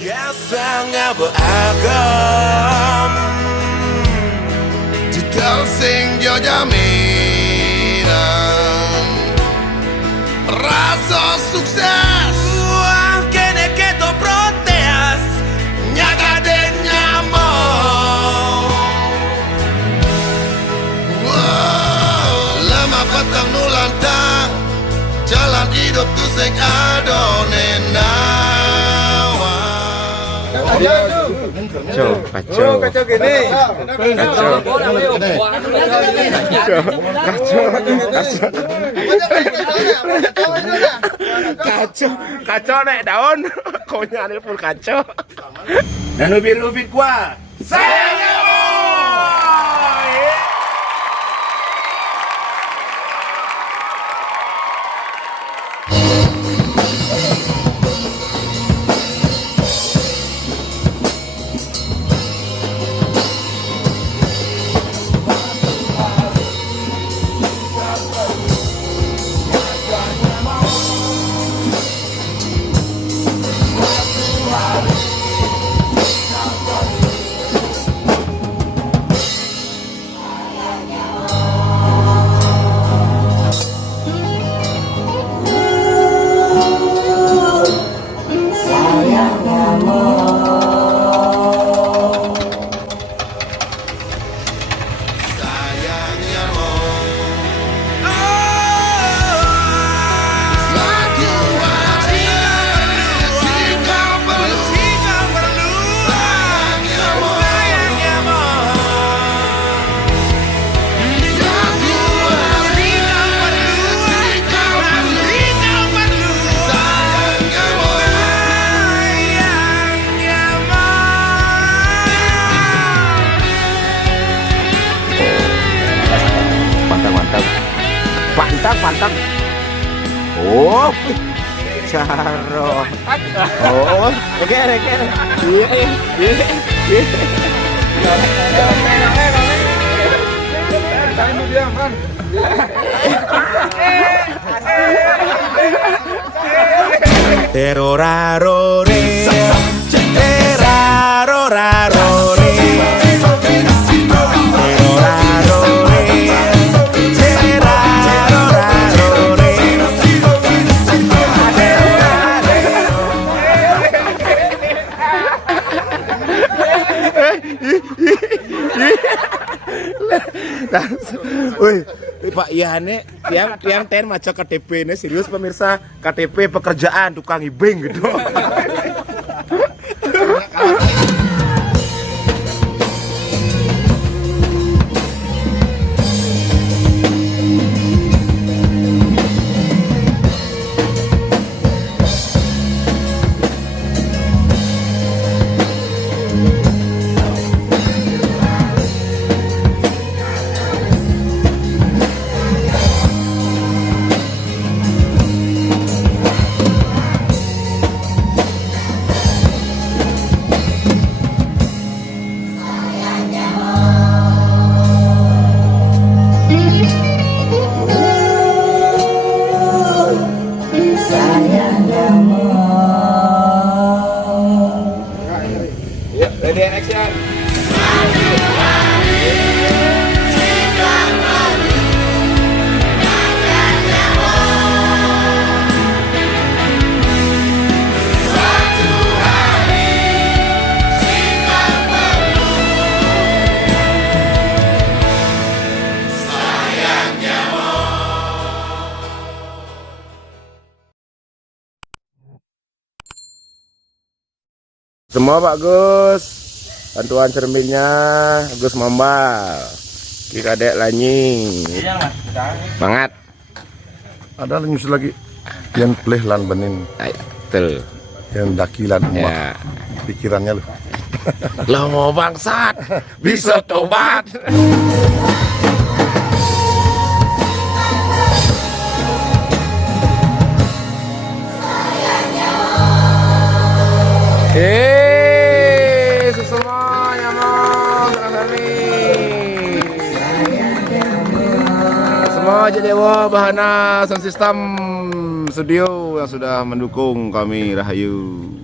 Biasanya beragam Titel sing jo jaminan Rasa sukses Wah kene keto protes Nyaga den nyamong Wow Lama patang nulantang Jalan hidup tu sing adonena Kacau gini. Kacau naik daun. Konya ini full kacau. Dan ubin gua sayangnya Pantang. Oh, caro. Oh, oke. Terorarore Terorarore Woi, Pak Yane, tiang ten maca KTP ini serius pemirsa, KTP pekerjaan tukang ibing gitu. Ready and action. Semua Pak Gus, bantuan cerminnya Gus Mambal, Ki Kadek Lanyi, semangat. Ada nyusul lagi yang pelih lan benin, Betul. yang daki lan emak, Ya. pikirannya lu. Lo mau bangsat, bisa tobat. Semuanya mau semua jadi bahana sound system studio yang sudah mendukung kami, Rahayu.